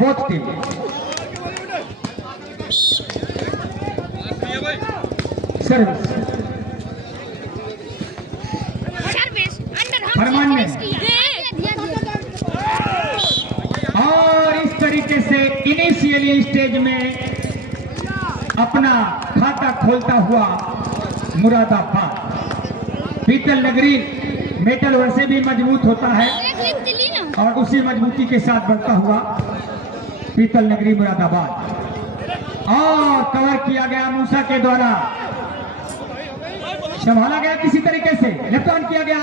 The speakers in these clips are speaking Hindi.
Both team. सर्विस फरमान ने और इस तरीके से इनिशियली स्टेज में अपना खाता खोलता हुआ मुरादाबाद। पीतल नगरी मेटल वैसे भी मजबूत होता है और उसी मजबूती के साथ बढ़ता हुआ पीतल नगरी मुरादाबाद। और कवर किया गया मूसा के द्वारा, संभाला गया किसी तरीके से, लेफ्ट ऑन किया गया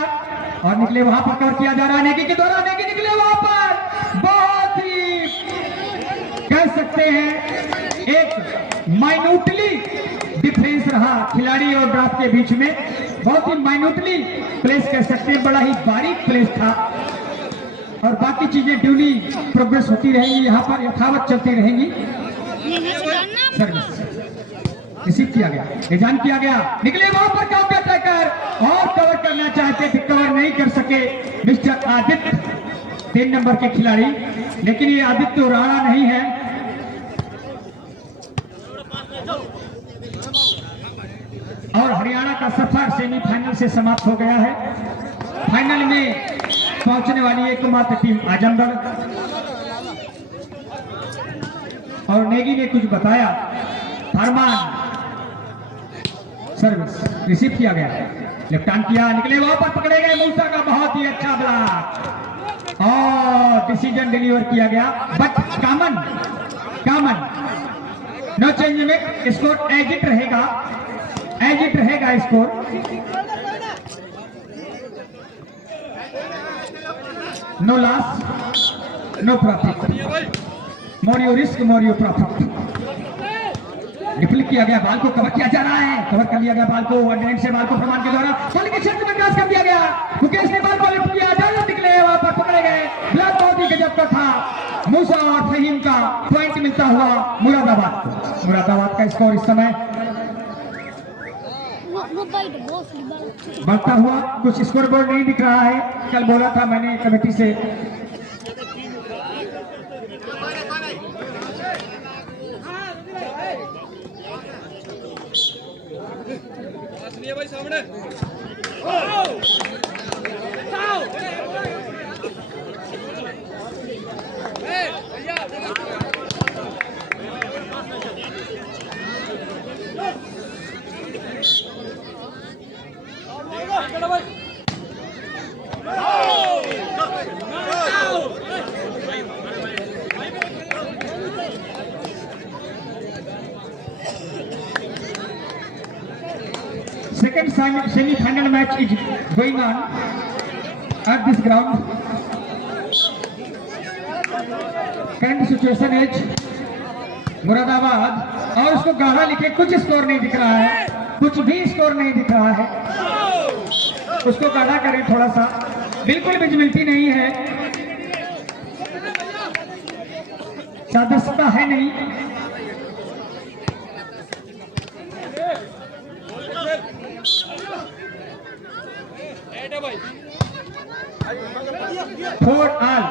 और निकले वहां पर कवर किया जा रहा है नेगी के द्वारा। नेगी निकले वहां पर, बहुत ही कह सकते हैं एक माइन्यूटली डिफरेंस रहा खिलाड़ी और ड्राफ्ट के बीच में, बहुत ही माइन्यूटली प्लेस कह सकते हैं, बड़ा ही बारीक प्लेस था और बाकी चीजें ड्यूली प्रोग्रेस होती रहेंगी, यहाँ पर यथावत चलती रहेंगी। सर्विस रिसीव किया गया, निजान किया गया, निकले वहां पर काउंटर अटैकर और कवर करना चाहते थे, कवर नहीं कर सके मिस्टर आदित्य 3 नंबर के खिलाड़ी। लेकिन ये आदित्य राणा नहीं है, और हरियाणा का सफर सेमीफाइनल से समाप्त हो गया है। फाइनल में पहुंचने वाली एकमात्र टीम आजमगढ़। और नेगी ने कुछ बताया, फरमान सर्विस रिसीव किया गया, लेफ्ट हैंड किया, निकले वहां पर पकड़े गए मूसा का बहुत ही अच्छा ब्लॉक और डिसीजन डिलीवर किया गया। बट कामन नो चेंज में स्कोर एज इट रहेगा, score. No loss no profit, more you risk more you profit. डिफल किया गया, बाल को कवर किया जा रहा है, कवर कर लिया गया बाल को, वन से बाल को फरमान के द्वारा बॉलिंग के क्षेत्र में क्रॉस कर दिया गया। मुकेश ने बाल को लिफ्ट किया, ज्यादा निकले वहां पर पकड़े गए, ब्लॉक बहुत ही गजब का था। मूसा और फहीम का पॉइंट मिलता हुआ मुरादाबाद को। मुरादाबाद का स्कोर इस समय बढ़ता हुआ, कुछ स्कोर बोर्ड नहीं दिख रहा है, कल बोला था मैंने कमेटी से। भाई सामने second semi-final match is going on at this ground. Current situation is Moradabad, और उसको गाढ़ा लिखे, कुछ स्कोर नहीं दिख रहा है, कुछ भी स्कोर नहीं दिख रहा है, उसको गाढ़ा करें थोड़ा सा, बिल्कुल विजिबिलिटी नहीं है, सदस्यता है नहीं। फोर ऑल,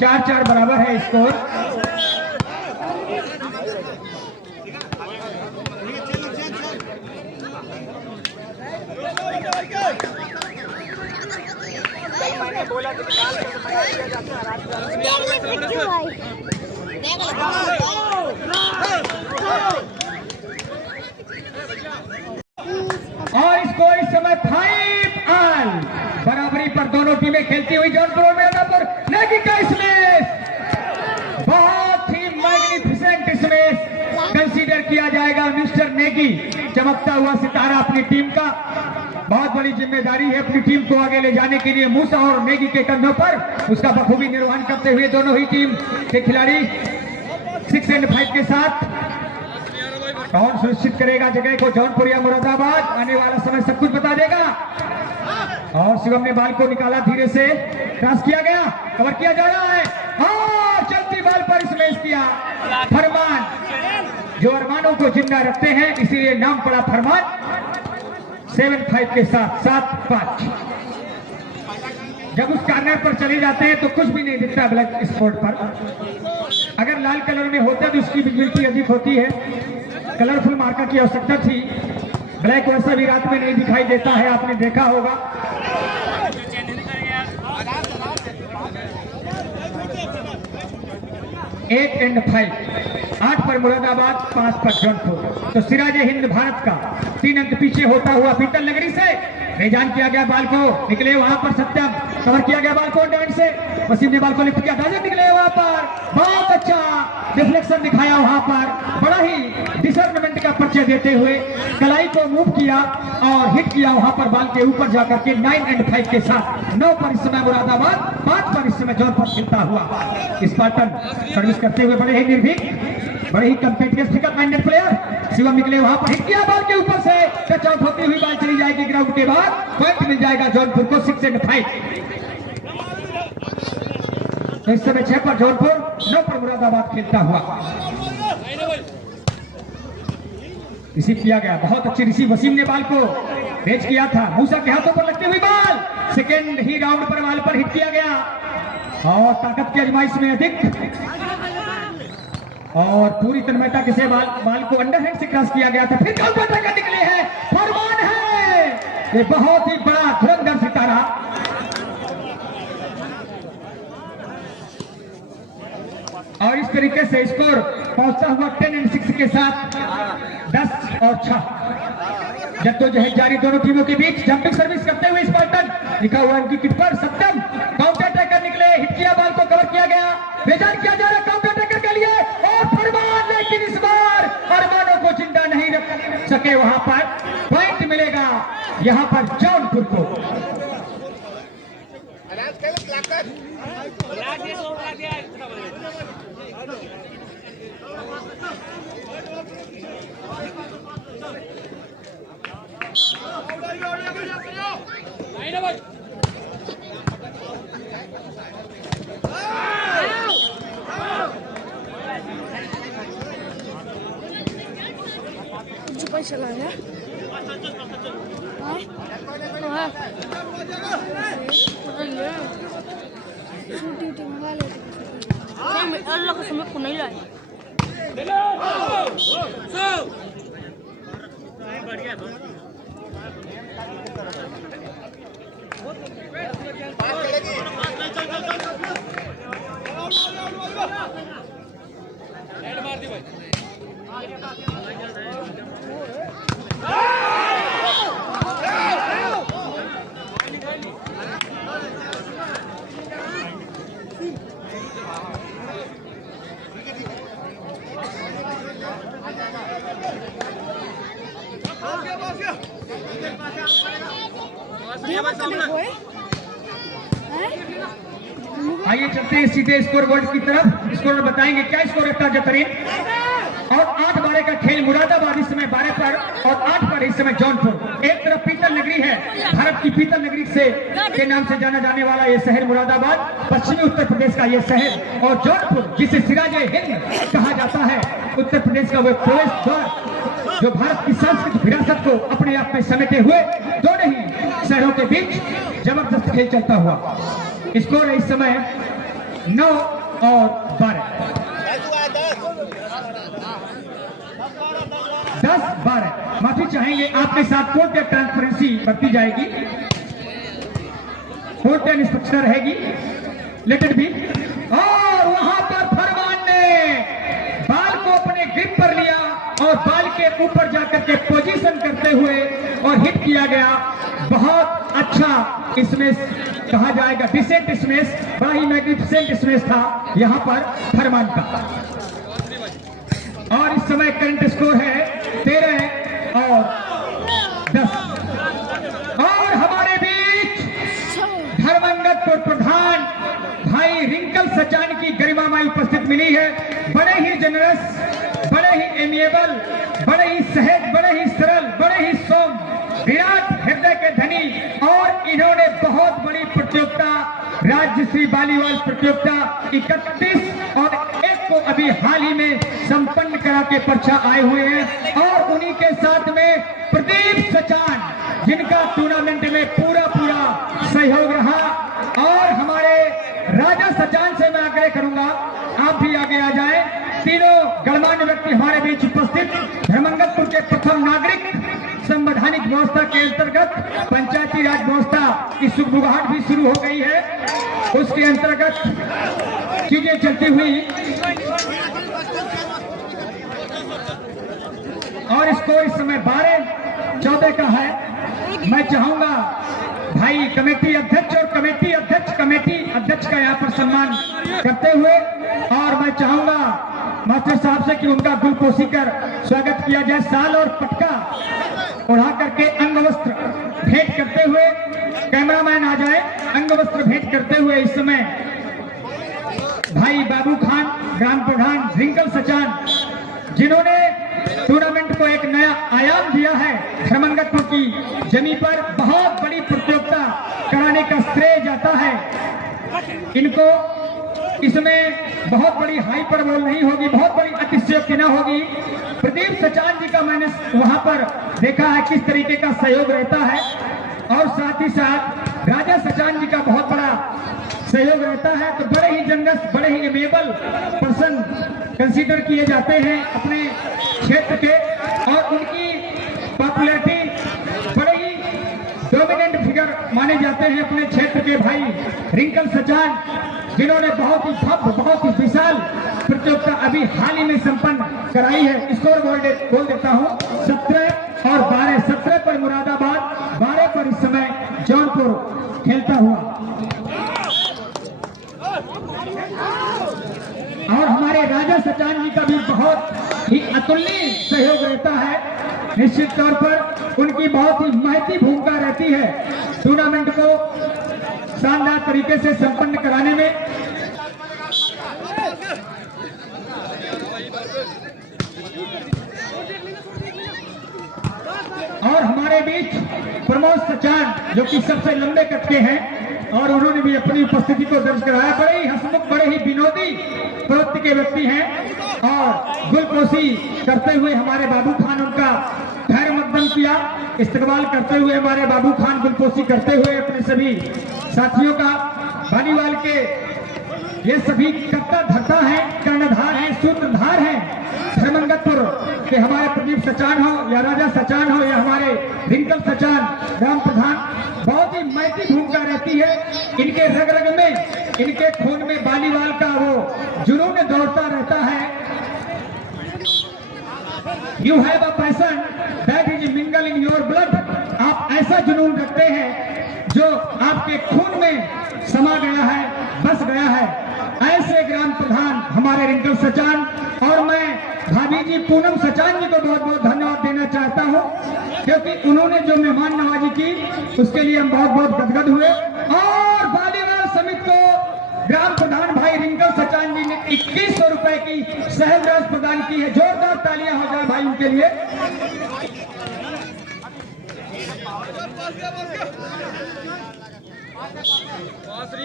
4-4 बराबर है स्कोर। और स्कोर इस समय 5 ऑल, बराबरी पर दोनों टीमें खेलती हुई जौनपुर मैदान नेगी का स्मैश, बहुत ही मैग्निफिसेंट स्मैश कंसीडर किया जाएगा। मिस्टर नेगी चमकता हुआ सितारा अपनी टीम का, बहुत बड़ी जिम्मेदारी है अपनी टीम को आगे ले जाने के लिए मूसा और नेगी के कंधों पर, उसका बखूबी निर्वहन करते हुए दोनों ही टीम के खिलाड़ी 6 एंड 5 के साथ। कौन सुनिश्चित करेगा जगह को, जौनपुर या मुरादाबाद, आने वाला समय सब कुछ बता देगा। और शिवम ने बाल को निकाला, धीरे से क्रॉस किया गया, कवर किया जा रहा है और चलती बाल पर स्मैश किया। फरमान, जो अरमानों को जिंदा रखते हैं इसीलिए नाम पड़ा फरमान। 7-5 के साथ 7-5। जब उस कार्नर पर चले जाते हैं तो कुछ भी नहीं दिखता ब्लैक स्पॉट पर, अगर लाल कलर में होता तो उसकी विजिबिलिटी अधिक होती है। कलरफुल मार्कर की आवश्यकता थी। ब्लैक वैसा भी रात में नहीं दिखाई देता है, आपने देखा होगा। 8 and 5, 8 पर मुरादाबाद, 5 पर जौनपुर। तो सिराज हिंद भारत का 3 अंक पीछे होता हुआ पीतल नगरी से बेजान किया गया बाल को, निकले वहां पर सत्यम, कवर किया गया बाल को डैंड से, वसीम ने बाल को लिफ्ट किया, दाजर निकले वहां पर, बहुत अच्छा रिफ्लेक्शन दिखाया वहां पर, बड़ा ही डिसर्नमेंट का परिचय देते हुए कलाई को मूव किया और हिट किया वहां पर बाल के ऊपर जाकर के 9 and 5 के साथ। 9 पर इस समय मुरादाबाद, 5 पर इस समय जौनपुर खेलता हुआ स्पार्टन सर्विस करते हुए बड़े ही निर्भीक, बड़े ही कॉम्पिटिटिव फिकर माइंडेड प्लेयर शिवम निकले वहां पर, हिट किया बाल के ऊपर से, टच आउट होती हुई बाल चली जाएगी ग्राउंड के बाद, पॉइंट मिल जाएगा जौनपुर को 6 and 5। तो इस समय 6 पर जौनपुर, 9 पर मुरादाबाद खेलता हुआ। रिसीव किया गया, बहुत अच्छी रिसीव, वसीम ने बाल को रेज किया था, मूसा के हाथों पर लगती हुई बाल, सेकेंड ही राउंड पर बाल पर हिट किया गया और ताकत की आजमाइश में अधिक और पूरी तन्मयता के से बाल को अंडरहैंड से क्रॉस किया गया था। फिर काउंटर अटैक निकले हैं, फरमान है, ये बहुत ही बड़ा धुरंधर सितारा। और इस तरीके से स्कोर पहुंचता हुआ 10 and 6 के साथ 10 और 6। जद्दोजहद जारी दोनों टीमों के बीच। जंपिंग सर्विस करते हुए स्पार्टन, लिखा हुआ उनकी किट पर सत्यम, काउंटर अटैकर निकले, हिट किया, बाल को कवर किया गया, बेजान किया जा रहा काउंटर अटैकर के लिए और फरमान, लेकिन इस बार अरमानों को जिंदा नहीं रख सके, वहां पर पॉइंट मिलेगा यहां पर जौनपुर को। पैसा लगा अल्लाह का समय को नहीं लाए। आइए चलते हैं सीधे स्कोर बोर्ड की तरफ। स्कोर बताएंगे क्या स्कोर रखता जतरीन। और 8-12 का खेल, मुरादाबाद इस समय 12 पर और 8 पर इस समय जौनपुर। एक तरफ पीतल नगरी है, भारत की पीतल नगरी से के नाम से जाना जाने वाला ये शहर मुरादाबाद, पश्चिमी उत्तर प्रदेश का ये शहर, और जौनपुर जिसे सिराज हिंद कहा जाता है, उत्तर प्रदेश का वो प्रवेश द्वार जो भारत की सांस्कृतिक विरासत को अपने आप में समेटे हुए दोनों ही शहरों के बीच जबरदस्त खेल चलता हुआ। स्कोर है इस समय 9 और 12, 10-12। माफी चाहेंगे, आपके साथ कोर्ट ट्रांसपेरेंसी बरती जाएगी, कोर्ट निष्पक्षता रहेगी, लेटेड भी। और वहां पर फरमान ने बाल को अपने ग्रिप पर लिया और बाल के ऊपर जाकर के पोजीशन करते हुए और हिट किया गया। बहुत अच्छा इसमें कहा जाएगा डिसेंट स्मेश, बड़ा ही मैग्निफिसेंट स्मेश था यहां पर फरमान का। और इस समय करंट स्कोर है 13 और 10। और हमारे बीच धर्मंगतपुर प्रधान भाई रिंकल सचान की गरिमामय उपस्थित मिली है। बड़े ही जनरस, बड़े ही एमिएबल, बड़े ही सहज, बड़े ही सरल, बड़े ही सौम, विराट हृदय के धनी, और इन्होंने बहुत बड़ी प्रतियोगिता राज्य श्री वॉलीबॉल प्रतियोगिता 31 और 1 को अभी हाल ही में संपन्न करा के पर्चा आए हुए हैं। और उन्हीं के साथ में प्रदीप सचान, जिनका टूर्नामेंट में पूरा सहयोग रहा। और हमारे राजा सचान से मैं आग्रह करूंगा आप भी आगे आ जाएं। तीनों गणमान्य व्यक्ति हमारे बीच उपस्थित। धर्मंगतपुर के प्रथम नागरिक, संवैधानिक व्यवस्था के अंतर्गत पंचायती राज व्यवस्था की सुगबुगाहट भी शुरू हो गई है, उसके अंतर्गत चीजें चलती हुई और स्कोर इस समय 12-14 का है। मैं चाहूंगा भाई कमेटी अध्यक्ष और कमेटी अध्यक्ष का यहाँ पर सम्मान करते हुए, और मैं चाहूंगा मास्टर साहब से कि उनका गुलपोशी कर स्वागत किया जाए। साल और पटका उड़ा करके अंग वस्त्र भेंट करते हुए, कैमरामैन आ जाए, अंग वस्त्र भेंट करते हुए इस समय भाई बाबू खान, ग्राम प्रधान रिंकल सचान, जिन्होंने टूर्नामेंट को एक नया आयाम दिया है। धर्मंगतपुर की जमीन पर बहुत बड़ी प्रतियोगिता कराने का श्रेय जाता है इनको। इसमें बहुत बड़ी हाइपरबोल नहीं होगी, बहुत बड़ी अतिशयोक्ति न होगी। प्रदीप सचान जी का मैंने वहां पर देखा है किस तरीके का सहयोग रहता है, और साथ ही साथ राजा सचान जी का बहुत बड़ा सहयोग रहता है। तो बड़े ही जनरस, बड़े ही एमेबल पर्सन कंसीडर किए जाते हैं अपने क्षेत्र के, और उनकी पॉपुलैरिटी बड़े ही डोमिनेंट फिगर माने जाते हैं अपने क्षेत्र के भाई रिंकल सचान, जिन्होंने बहुत ही भव्य, बहुत ही विशाल प्रतियोगिता अभी हाल ही में संपन्न कराई है। स्कोर बोल देता हूं 17 और 12। 17 पर मुरादाबाद, 12 पर इस समय जौनपुर खेलता हुआ। और हमारे राजा सचान जी का भी बहुत ही अतुलनीय सहयोग रहता है। निश्चित तौर पर उनकी बहुत ही महती भूमिका रहती है टूर्नामेंट को शानदार तरीके से संपन्न कराने में। और हमारे बीच प्रमोद सचान, जो कि सबसे लंबे कद के हैं, और उन्होंने भी अपनी उपस्थिति को दर्ज कराया। बड़े ही हंसमुख, बड़े ही विनोदी प्रवृत्ति के व्यक्ति हैं, और गुलपोशी करते हुए हमारे बाबू खान उनका धैर्य मद्दन किया। इस्तकबाल करते हुए हमारे बाबू खान गुलपोशी करते हुए अपने सभी साथियों का, बालीवाल के ये सभी कर्ता धर्ता हैं, कर्णधार हैं, सूत्रधार हैं। धर्मंगतपुर के हमारे प्रदीप सचान हो या राजा सचान हो या हमारे रिंकल सचान ग्राम प्रधान, बहुत ही महती भूमिका रहती है इनके रग रग में, इनके खून में बालीवाल का वो जुनून दौड़ता रहता है। You have a passion that is mingle in your blood. आप ऐसा जुनून रखते हैं जो आपके खून में समा गया है, बस गया है। ऐसे ग्राम प्रधान हमारे रिंकल सचान, और मैं भाभी जी पूनम सचान जी को बहुत बहुत धन्यवाद देना चाहता हूं, क्योंकि उन्होंने जो मेहमान नवाजी की उसके लिए हम बहुत बहुत गदगद हुए। और बालीवाल समिति को ग्राम प्रधान भाई रिंकल सचान जी ने 2100 रुपए की सहज राशि प्रदान की है। जोरदार तालियां हो जाए भाई उनके लिए।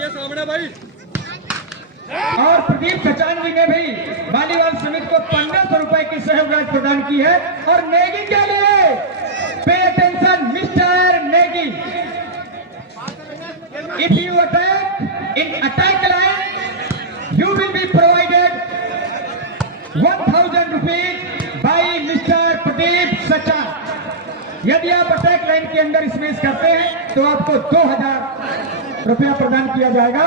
सामने भाई। और प्रदीप सचान जी ने भी बालीवाल समिति को 1500 रुपए की सहयोग राशि प्रदान की है। और नेगी के लिए पे attention mister Negi, if you attack in attack line you will be provided 1000 rupees by mister Pradeep Sachan. यदि आप अटैक लाइन के अंदर स्मेश करते हैं तो आपको 2000 रुपया प्रदान किया जाएगा।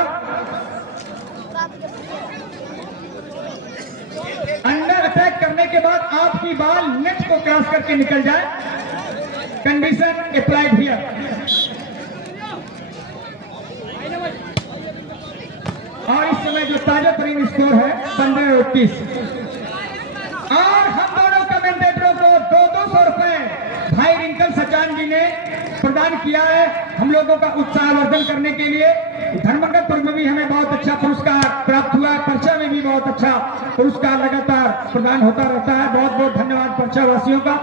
अंडर अटैक करने के बाद आपकी बॉल नेट को क्रॉस करके निकल जाए, कंडीशन अप्लाइड हियर। और इस समय जो ताजा तरीन स्कोर है 15-21। और हम दोनों कमेंटेटरों को 200 रुपए भाई रिंकल सचान जी ने प्रदान किया है हम लोगों का उत्साहवर्धन करने के लिए। धर्मंगतपुर में भी हमें बहुत अच्छा पुरस्कार प्राप्त हुआ, पर्चा में भी बहुत अच्छा पुरस्कार लगातार प्रदान होता रहता है। बहुत बहुत धन्यवाद पर्चा वासियों का,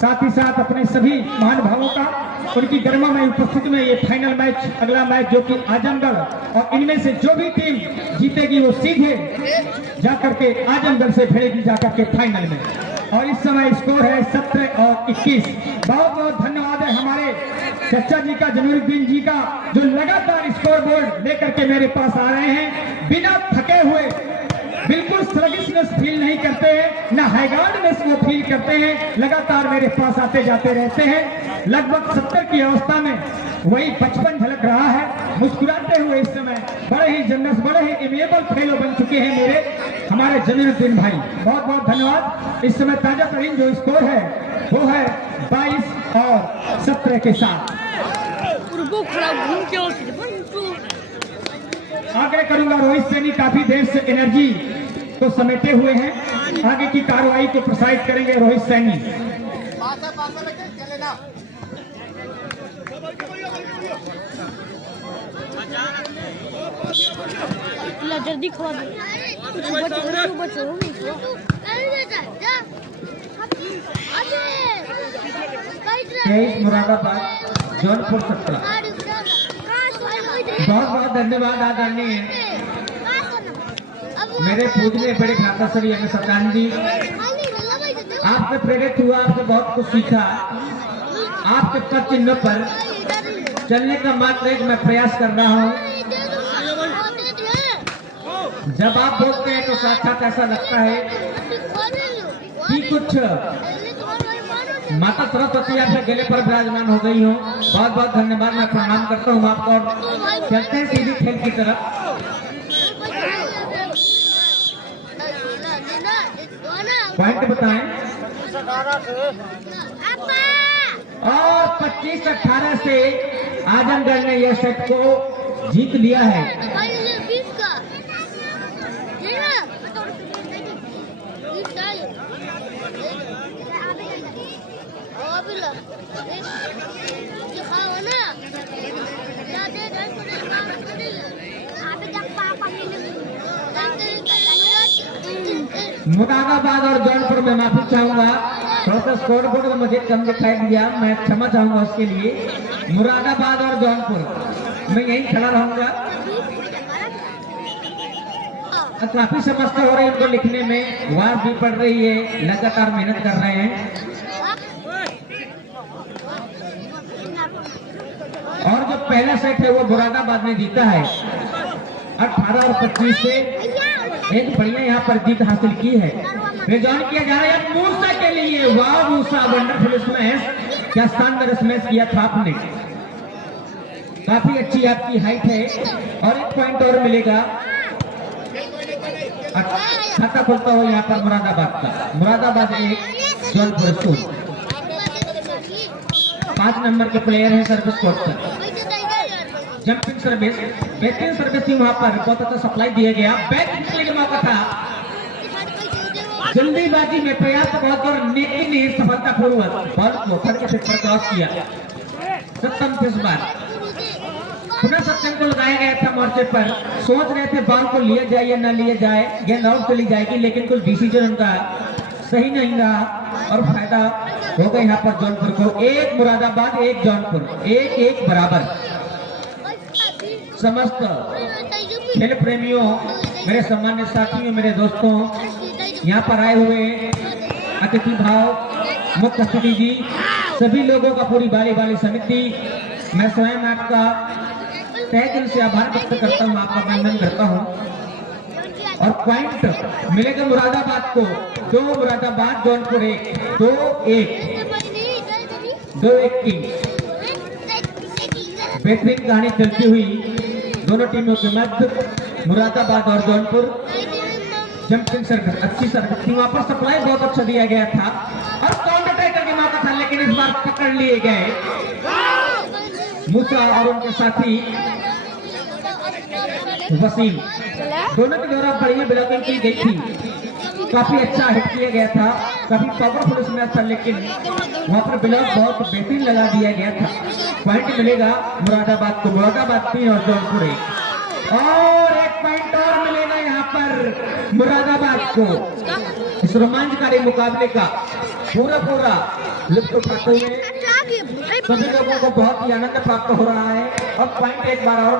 साथ ही साथ अपने सभी महानुभावों का, उनकी गरिमामय उपस्थिति में ये फाइनल मैच, अगला मैच जो कि आजमगढ़, और इनमें से जो भी टीम जीतेगी वो सीधे जाकर के आजमगढ़ से भिड़ेगी जाकर के फाइनल में। और इस समय स्कोर है 17 और 21। बहुत बहुत धन्यवाद है हमारे चचा जी का, जमीरुद्दीन जी का, जो लगातार स्कोर बोर्ड लेकर के मेरे पास आ रहे हैं बिना थके हुए, बिल्कुल स्लगिशनेस फील नहीं करते हाईगार्डनेस वो फील करते हैं, लगातार मेरे पास आते जाते रहते हैं। लगभग 70 की अवस्था में वही 55 झलक रहा है, मुस्कुराते हुए इस समय बड़े ही जनरस, बड़े ही एमिएबल फेलो बन चुके हैं मेरे हमारे जमीरुद्दीन भाई। बहुत बहुत धन्यवाद। इस समय ताजा तरीन जो स्कोर है वो है 22 और 17 के साथ। आग्रह करूंगा रोहित सैनी काफी देर से एनर्जी को समेटे हुए हैं, आगे की कार्रवाई को प्रसारित करेंगे रोहित सैनी। जल्दी खवा दो, बचो मुरादाबाद जौनपुर 17। बहुत बहुत धन्यवाद आदरणीय मेरे पूजने बड़े भ्राता श्री एम सत्यान जी, आपसे प्रेरित हुआ, आपसे बहुत कुछ सीखा। आपके पद चिन्ह पर चलने का मात्र एक मैं प्रयास कर रहा हूँ। जब आप बोलते हैं तो साक्षात ऐसा लगता है कि कुछ माता सरस्वती आपके गले पर विराजमान हो गई हो। बहुत बहुत धन्यवाद, मैं प्रणाम करता हूँ आपको और चलते हैं सीधी खेल की तरफ। पॉइंट बताएं। और 25-18 से आजमगढ़ ने यह सेट को जीत लिया है। मुरादाबाद और जौनपुर में माफी चाहूंगा, थोड़ा सा स्कोर बोर्ड में मुझे कम दिखाई दिया, मैं क्षमा चाहूंगा उसके लिए। मुरादाबाद और जौनपुर मैं यही खड़ा रहूंगा। काफी समस्या हो रही है उनको लिखने में, वार भी पड़ रही है, लगातार मेहनत कर रहे हैं। और जो पहला सेट है वो मुरादाबाद ने जीता है 18 और 25 से, एक बढ़िया यहाँ पर जीत हासिल की है। रिजॉन किया जा रहा है मूसा के लिए। वाह मूसा, वंडरफुल स्मैश, क्या शानदार स्मैश किया था आपने, काफी अच्छी आपकी हाइट है। और एक पॉइंट और मिलेगा, खाता खुलता हो यहाँ पर मुरादाबाद का। मुरादाबाद 1 जौनपुर 2। 5 नंबर के प्लेयर हैं सर्विस कोर्ट पर। जंपिंग सर्विस, बेहतरीन सर्विस थी वहां पर, बहुत अच्छा सप्लाई दिया गया। बैक निकलने का मौका था, जल्दीबाजी में प्रयास बहुत और नेकी ने सफलतापूर्वक बॉल को फटके से क्रॉस किया। सत्यम इस बार पुनः सत्यम को लगाया गया था मोर्चे पर, सोच रहे थे बॉल को लिया जाए या न लिया जाए, गेंद आउट चली जाएगी, लेकिन कुछ डिसीजन उनका सही नहीं रहा और फायदा हो गया यहाँ पर जौनपुर को। 1 मुरादाबाद 1 जौनपुर, 1-1 बराबर। समस्त खेल प्रेमियों, मेरे सम्मानित साथियों, मेरे दोस्तों, यहाँ पर आए हुए अतिथि भाव, मुख्य अतिथि जी, सभी लोगों का, पूरी बाली समिति, मैं स्वयं आपका तहे दिल से आभार व्यक्त करता हूँ, आपका वंदन करता हूँ। और पॉइंट मिलेगा मुरादाबाद को 2 मुरादाबाद जौनपुर 1, 2-1 की बेहतरीन कहानी चलती हुई दोनों टीमों के मध्य। मुरादाबाद और जौनपुर जंपिंग सर्विस, अच्छी सर्विस थी वहां पर, सप्लाई बहुत अच्छा दिया गया था और काउंटर अटैक करके मौका था, लेकिन इस बार पकड़ लिए गए मूसा और उनके साथी वसीम। दोनों के द्वारा बढ़िया ब्लॉकिंग की गई थी, काफी अच्छा हिट किया गया था, काफी पावरफुल मैच था, लेकिन वहां पर ब्लॉक बहुत बेहतरीन लगा दिया गया था। पॉइंट मिलेगा मुरादाबाद को, मुरादाबाद 3 और जौनपुर 1। और एक पॉइंट और मिलेगा यहाँ पर मुरादाबाद को। इस रोमांचकारी मुकाबले का पूरा लुत्फ उठाते हुए सभी लोगों को बहुत ही आनंद प्राप्त हो रहा है। और पॉइंट एक बार और,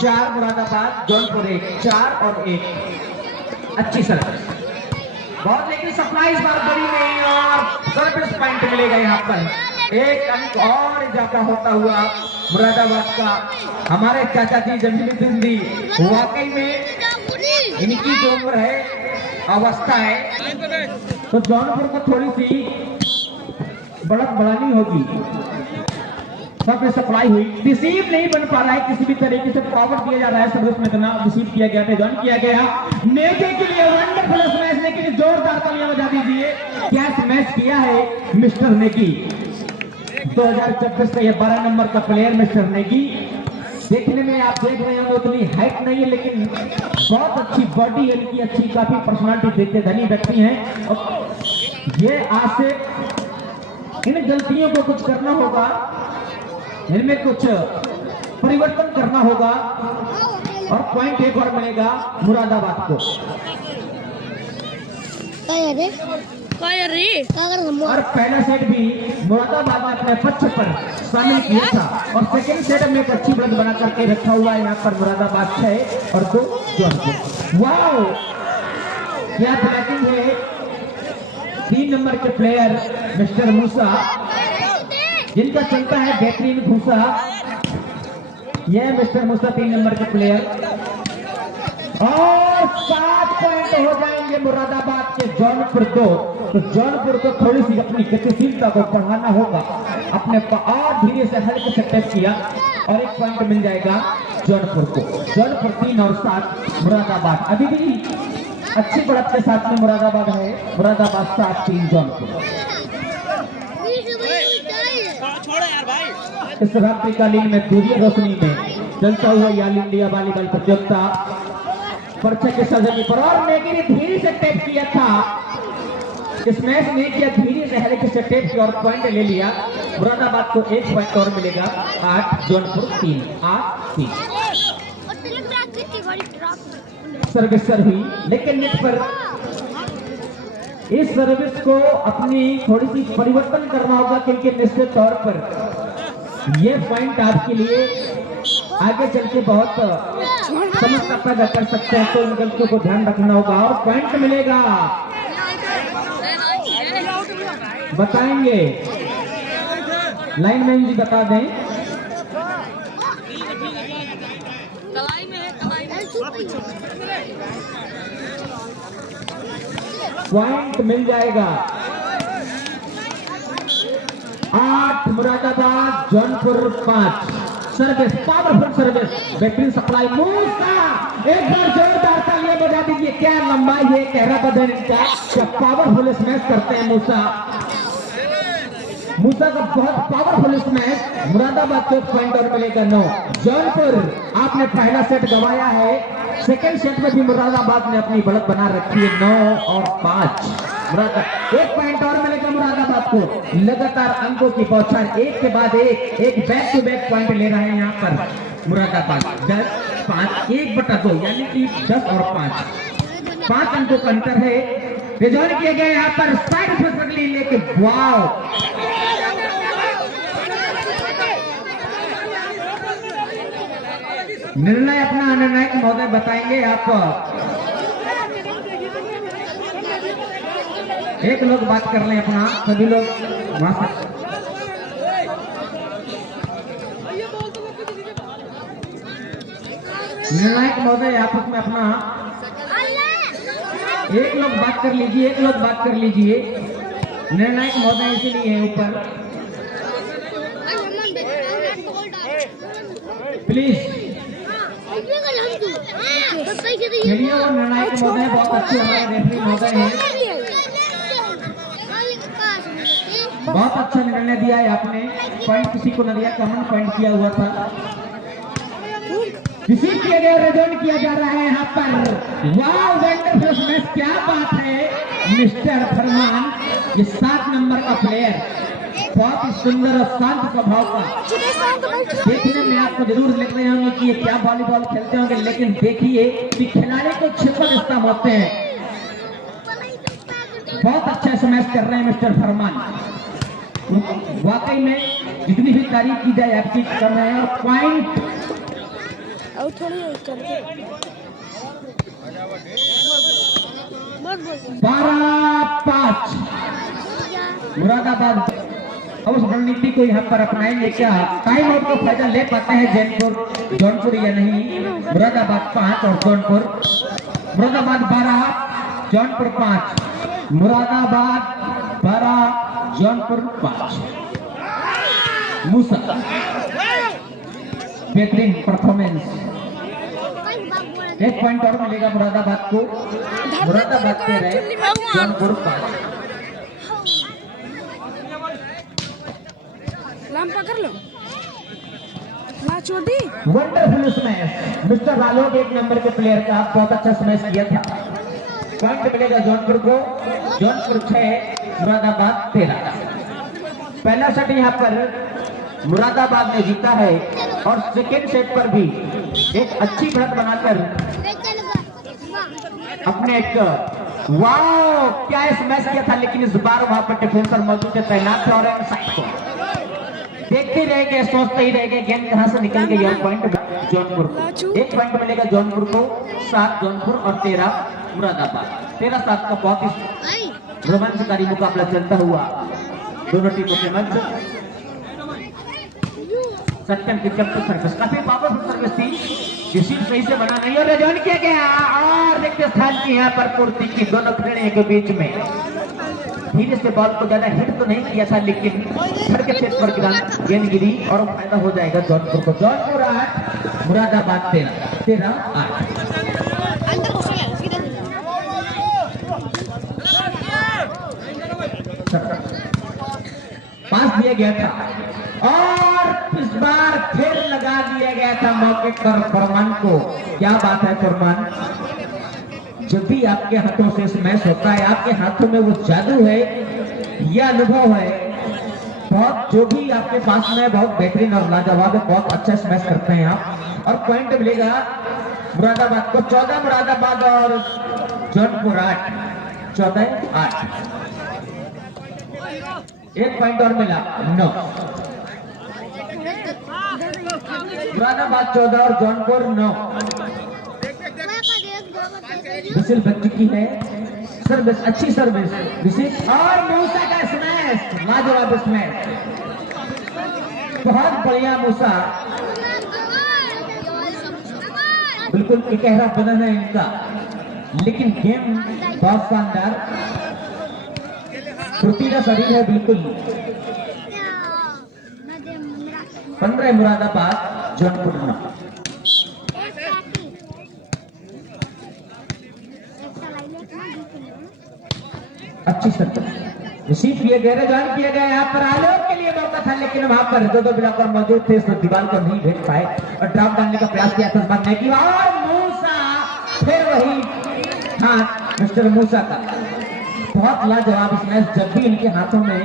4 मुरादाबाद जौनपुर 1, 4 और 1। अच्छी सर्विस बहुत, लेकिन सप्लाई इस बार बड़ी नहीं और सर्विस पॉइंट मिलेगा यहाँ पर। 1 अंक और इजाफा होता हुआ मुरादाबाद का। हमारे चाचा जी जमीरुद्दीन जी, वाकई में इनकी जो उम्र है अवस्था है, तो जौनपुर को थोड़ी सी बढ़त बढ़ानी होगी। सब में सप्लाई हुई, रिसीव नहीं बन पा रहा है, किसी भी तरीके से पावर दिया जा रहा है, सर्विस में इतना रिसीव किया गया था, जॉइन किया गया। नेकी के लिए वंडरफुल स्मैश, लेकिन जोरदार तालियां बजा दीजिए। क्या स्मैश किया है मिस्टर नेकी। 2024 का ये 12 नंबर का प्लेयर मिस्टर नेकी। देखने में आप देख रहे होंगे उतनी हाइट नहीं है, लेकिन बहुत अच्छी बॉडी, इनकी अच्छी, काफी पर्सनालिटी देखते धनी व्यक्ति हैं। और ये आज से इन गलतियों को कुछ करना होगा, इनमें कुछ परिवर्तन करना होगा और पॉइंट एक और मिलेगा मुरादाबाद को। और पहला सेट भी मुरादाबाद ने अपने पक्ष पर शामिल किया था और सेकंड सेट में एक अच्छी बढ़त बना करके रखा हुआ है यहाँ पर मुरादाबाद 6 और 2 जौनपुर। वाओ क्या बैटिंग है 3 नंबर के प्लेयर मिस्टर मूसा, जिनका चलता है बेहतरीन भूसा। यह मिस्टर मूसा 3 नंबर के प्लेयर। और 7 पॉइंट हो जाएंगे मुरादाबाद के जौनपुर को। तो जौनपुर को थोड़ी सी अपनी गतिशीलता को बढ़ाना होगा, अपने और धीरे से हल्के से टच किया और 1 पॉइंट मिल जाएगा जौनपुर को। जौनपुर 3 और 7 मुरादाबाद। अभी भी अच्छी बढ़त के साथ में मुरादाबाद है, मुरादाबाद 7-3 जौनपुर। इस रात्रिकालीन में दूसरी रोशनी में चलता हुआ ऑल इंडिया वॉलीबॉल प्रतियोगिता परिचय के सजनी पर, और नेकी ने धीरे से टैप किया था इस मैच में, किया धीरे से हल्के से टैप किया और पॉइंट ले लिया। मुरादाबाद को 1 पॉइंट और मिलेगा। 8 जौनपुर 3 8-3। सर्विस हुई, लेकिन नेट पर इस सर्विस को अपनी थोड़ी सी परिवर्तन करना होगा, क्योंकि निश्चित तौर पर यह पॉइंट आपके लिए आगे चल के बहुत समस्या पैदा कर सकते हैं, तो इन गलतियों को ध्यान रखना होगा और पॉइंट मिलेगा। बताएंगे लाइन मैन जी, बता दें। पॉइंट मिल जाएगा। 8 Moradabad Jaunpur 5। Service, powerful service, बेहतरीन सप्लाई। मूसा एक बार जोरदार तालियां बजा दीजिए। क्या लंबाई है, गहरा बदन इनका, क्या पावरफुल स्मैश करते हैं मूसा। मूसा का बहुत पावरफुल स्मैश। मुरादाबाद को 1 पॉइंट और मिलेगा। 9 जौनपुर, आपने पहला सेट गंवाया है, सेकंड सेट में भी मुरादाबाद ने अपनी बढ़त बना रखी है। 9 और 5 मुरादाबाद 1 पॉइंट और मिलेगा मुरादाबाद को। लगातार अंकों की बौछार, एक के बाद एक बैक टू बैक पॉइंट ले रहे हैं यहाँ पर मुरादाबाद। 10-5 1/2, यानी कि 10 और 5 अंकों का अंतर है। रिजॉइन किया गया यहाँ पर साइड से पकड़ी लेके। वाव, निर्णय अपना निर्णायक महोदय बताएंगे। आप एक लोग बात कर लें अपना, सभी लोग वहां से। निर्णायक महोदय आपस में अपना एक लोग बात कर लीजिए, एक लोग बात कर लीजिए। निर्णायक महोदय इसीलिए है ऊपर, प्लीज चलिए। और निर्णायक महोदय बहुत अच्छे हमारे रेफरी महोदय हैं, बहुत अच्छा निर्णय दिया है आपने। पॉइंट किसी को न दिया, कॉमन पॉइंट किया हुआ था। रिसीव किया गया, रिजॉइन किया जा रहा है यहाँ पर। वाह, वंडरफुल मैच, क्या बात है मिस्टर फरमान। ये 7 नंबर का प्लेयर, बहुत ही सुंदर और शांत स्वभाव का। देखने में आपको जरूर लग रहे होंगे कि ये क्या वॉलीबॉल खेलते होंगे, लेकिन देखिए कि खिलाड़ी को छिपक स्तंभ होते हैं। बहुत अच्छा स्मैश कर रहे हैं मिस्टर फरमान। वाकई में जितनी भी तारीफ की जाए आपकी कम है। और पॉइंट 12-5 मुरादाबाद। उस रणनीति को यहाँ पर अपनाएंगे क्या, टाइम आउट का फायदा ले पाते हैं जौनपुर या नहीं। मुरादाबाद 5 और जौनपुर। मुरादाबाद 12 जौनपुर 5, मुरादाबाद 12, जौनपुर 5। मूसा बेहतरीन परफॉर्मेंस, 1 पॉइंट और मिलेगा मुरादाबाद को। मुरादाबाद पे रहे जौनपुर 5। लाम पकड़ लो ना छोटी। वंडरफुल स्मैश, मिस्टर रालोग 1 नंबर के प्लेयर का बहुत अच्छा स्मैश किया था। पॉइंट मिलेगा जौनपुर को। जौनपुर 6, मुरादाबाद 13। पहला सेट यहाँ पर मुरादाबाद ने जीता है और सेकेंड सेट पर भी एक अच्छी बढ़त बनाकर अपने एक वाओ क्या स्मैश किया था, लेकिन इस बार वहां पर डिफेंसर मौजूद थे, तैनात थे और साइड को देखते रह गए, सोचते ही रह गए गेंद कहां से निकल गई। और पॉइंट जौनपुर को, 1 पॉइंट मिलेगा जौनपुर को। 7 जौनपुर और 13 मुरादाबाद। 13-7 का बहुत ही रोमांचकारी मुकाबला चलता हुआ दोनों टीमों के मंच। सत्यम की चप्पल सर्विस काफी पावरफुल सर्विस थी, रिसीव सही से बना नहीं और रिजॉइन किया गया। और देखते स्थान की यहाँ पर पूर्ति की दोनों खिलाड़ियों के बीच में धीरे से बॉल को ज्यादा हिट तो नहीं किया था, लेकिन घर के क्षेत्र पर गेंद गिरी और फायदा हो जाएगा जौनपुर को। जौनपुर 8, मुरादाबाद 13-8। पास दिया गया था और इस बार फिर लगा दिया गया था मौके पर फरमान को। क्या बात है फरमान, जब भी आपके हाथों से स्मैश होता है, आपके हाथों में वो जादू है या अनुभव है, बहुत जो भी आपके पास में बहुत बेहतरीन और लाजवाब है, बहुत अच्छा स्मैश करते हैं आप। और पॉइंट मिलेगा मुरादाबाद को। 14 मुरादाबाद और जौनपुर 8, 14-8। 1 पॉइंट और मिला 9। मुरादाबाद 14 और जौनपुर 9। विसिल बच चुकी है। सर्विस, अच्छी सर्विस, विसिल और मूसा का स्मैश, लाजवाब स्मैश, बहुत बढ़िया मूसा, बिल्कुल इकहरा बदन है इनका, लेकिन गेम बहुत शानदार, फुर्तीला शरीर है बिल्कुल। 15 मुरादाबाद, जौनपुर 9। अच्छी सर्विस, रिसीव किए गए, ज्वाइन किए गए। यहाँ पर आलोक के लिए मौका था, लेकिन वहां पर दो बिलाकर मौजूद थे, इस दीवार को नहीं भेज पाए और ड्रॉप डालने का प्रयास किया था बनने की। और मूसा फिर वही हाथ मिस्टर मूसा का, बहुत लाजवाब स्मैश। जब भी इनके हाथों में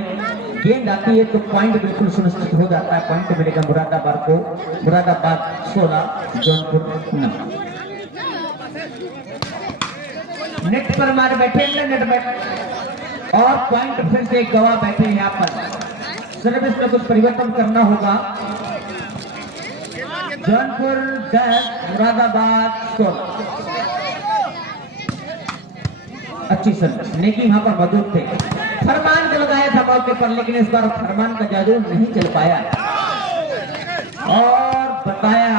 गेंद आती है तो पॉइंट बिल्कुल सुनिश्चित हो जाता है। पॉइंट मिलेगा मुरादाबाद को। मुरादाबाद 16, जौनपुर 9। नेट पर हमारे बैठे नेट पर और पॉइंट फिर से गवा बैठे हैं। यहाँ पर सर्विस में कुछ परिवर्तन करना होगा। जौनपुर 10, मुरादाबाद 16। अच्छी सर्विस, नेकी वहां पर मौजूद थे। फरमान को लगाया था मौके पर, लेकिन इस बार फरमान का जादू नहीं चल पाया और बताया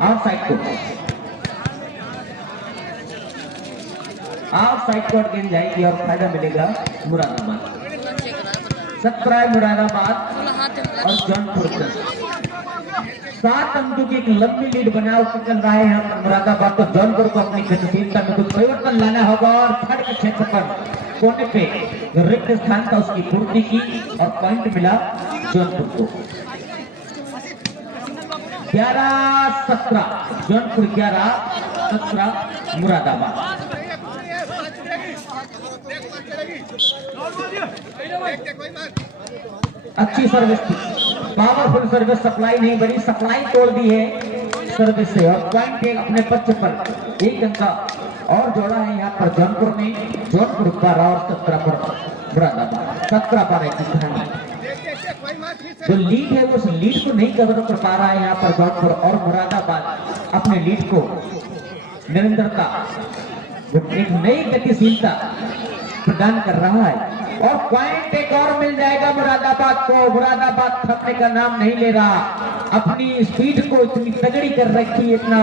आउटसाइड को। आउटसाइड कोर्ट गेंद जाएगी और फायदा मिलेगा मुरादाबाद। 17 मुरादाबाद और जौनपुर 10। 7 अंकों की एक लंबी लीड बनाओ चल रहा है यहाँ पर मुरादाबाद। तो जौनपुर को अपनी गतिशीलता में कुछ परिवर्तन लाना होगा और थर्ड के क्षेत्र पर कोने पे रिक्त स्थान था उसकी पूर्ति की और पॉइंट मिला जौनपुर को। 11-17 जौनपुर, 11-17 मुरादाबाद। अच्छी सर्विस थी, पावरफुल सर्विस, सप्लाई नहीं बनी, सप्लाई तोड़ दी है सर्विस से और पॉइंट अपने पक्ष पर 1 अंक और जोड़ा है यहाँ पर जौनपुर ने। जौनपुर 12 और 17 पर मुरादाबाद। 17 पर है जो लीड है वो उस लीड को नहीं कवर कर पा रहा है यहाँ पर जौनपुर, और मुरादाबाद अपने लीड को निरंतरता, एक नई गतिशीलता प्रदान कर रहा है और पॉइंट एक और मिल जाएगा मुरादाबाद को। मुरादाबाद थकने का नाम नहीं ले रहा, अपनी स्पीड को इतनी तगड़ी कर रखी, इतना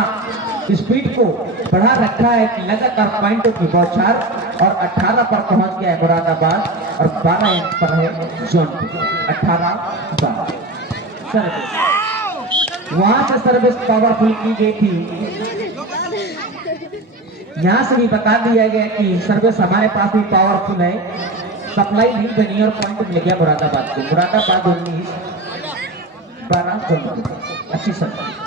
स्पीड को बढ़ा रखा है कि लगातार पॉइंटों की बौछार और 18 पर पहुंच गया है मुरादाबाद और 12 अंक पर है जौनपुर। 18-12 सर्विस, वहां से सर्विस पावरफुल की गई थी, यहां से भी बता दिया गया कि सर्विस हमारे पास भी पावरफुल है, सप्लाई नहीं बनी और पॉइंट मिल गया मुरादाबाद को। मुरादाबाद 19-12 जौनपुर। अच्छी सर्विस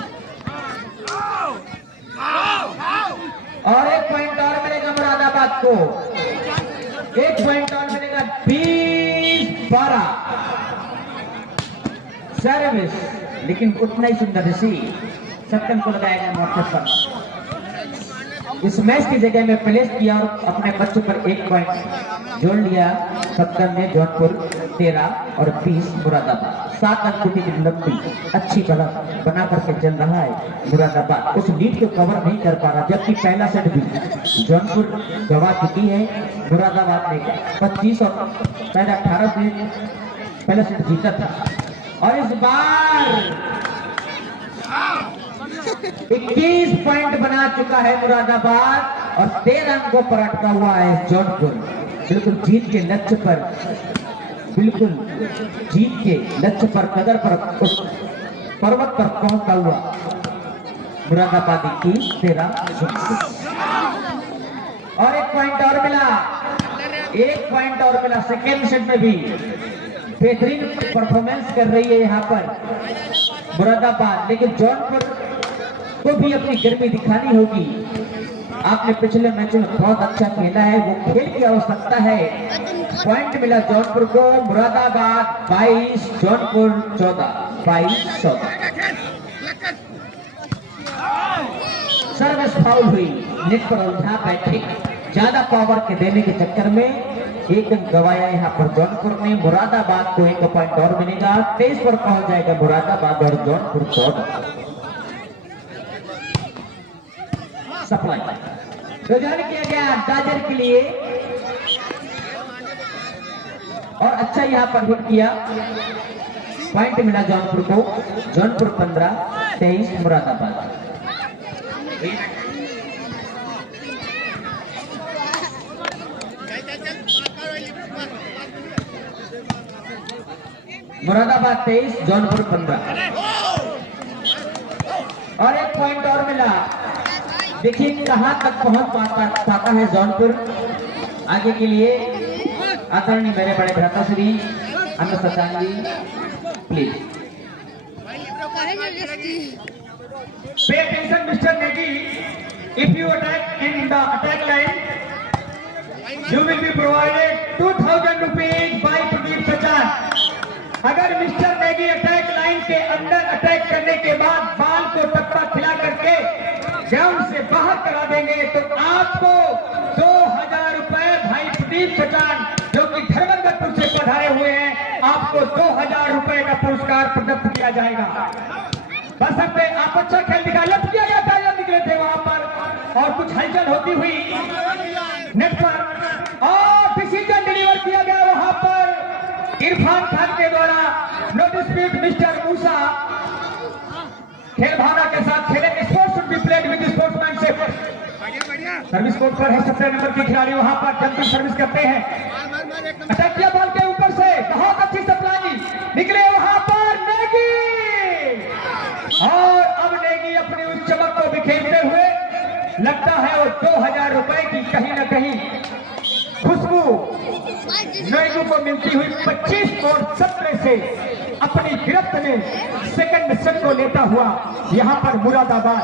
और 1 पॉइंट और मिलेगा मुरादाबाद को, 1 पॉइंट और मिलेगा। 20-12 सर्विस, लेकिन उतना ही सुंदर ऋषि सत्यम को लगाया गया मौके पर। इस मैच की जगह में प्लेस किया और अपने बच्चों पर 1 पॉइंट जोड़ लिया सत्यम ने। जौनपुर 13 और 20 मुरादाबाद। 7 अंक की लंबी अच्छी बना करके चल रहा है मुरादाबाद, उस लीड को कवर नहीं कर पा रहा, जबकि पहला सेट भी जौनपुर गवा चुकी है। मुरादाबाद ने 25 और पहले 18 से पहला सेट जीता था और इस बार 21 पॉइंट बना चुका है मुरादाबाद और 13 अंकों पर अटका हुआ है जौनपुर। बिल्कुल जीत के लक्ष्य पर, बिल्कुल जीत के लक्ष्य पर, कदर पर, उस पर्वत पर पहुंचा हुआ मुरादाबाद 21-13 और 1 पॉइंट और मिला, 1 पॉइंट और मिला। सेकेंड सेट में भी बेहतरीन परफॉर्मेंस कर रही है यहाँ पर मुरादाबाद, लेकिन जौनपुर को भी अपनी गर्मी दिखानी होगी। आपने पिछले मैच में बहुत अच्छा खेला है, वो खेल की आवश्यकता है। पॉइंट मिला जौनपुर को। मुरादाबाद 22, जौनपुर 14, 22-14। सर्विस फाउल हुई, नेट पर उलझा बैठे, ज्यादा पावर के देने के चक्कर में 1 अंक गवाया यहाँ पर जौनपुर ने। मुरादाबाद को 1 पॉइंट और मिलेगा, 23 पर पहुंच जाएगा मुरादाबाद और जौनपुर 14। सप्लाई रुझान किया गया दादर के लिए और अच्छा यहाँ पर हिट किया, पॉइंट मिला जौनपुर को। जौनपुर 15, 23 मुरादाबाद। मुरादाबाद 23, जौनपुर 15 और 1 पॉइंट और मिला। देखिए कहां तक पहुंच पाता है जौनपुर। आगे के लिए आदरणीय मेरे बड़े भ्राता Shri Amit Sachan ji please. Pay attention mister Negi, if you attack in the attack line you will be provided 2000 rupees by Pradeep Sachan. अगर मिस्टर नेगी अटैक लाइन के अंदर अटैक करने के बाद बाल को टप्पा खिला करके ग्राउंड से बाहर करा देंगे तो आपको 2000 रुपए भाई प्रदीप सचान जो कि धर्मंगरपुर से पधारे हुए हैं, आपको 2000 रुपए का पुरस्कार प्रदत्त किया जाएगा। बस अब आप अच्छा खेल दिखा, लट किया गया था, निकले थे वहां पर और कुछ हलचल होती हुई नेट पर और डिसीजन डिलीवर किया गया वहां पर इरफान खान के द्वारा। नो डिस्प्यूट मिस्टर मूसा खेल भावना के साथ खेले। Sports should be played with sportsmanship. Service court पर है 17 नंबर के खिलाड़ी, वहां पर जमकर सर्विस करते हैं। अटैक किया बॉल के ऊपर से, बहुत अच्छी सप्लाई निकले वहां पर नेगी और अब नेगी अपनी उस चमक को बिखेरते हुए लगता है वो 2000 रुपए की कहीं ना कहीं खुशबू नेगी को मिलती हुई 25 और 17 से अपनी गिरफ्त में सेकंड सेट को लेता हुआ यहां पर मुरादाबाद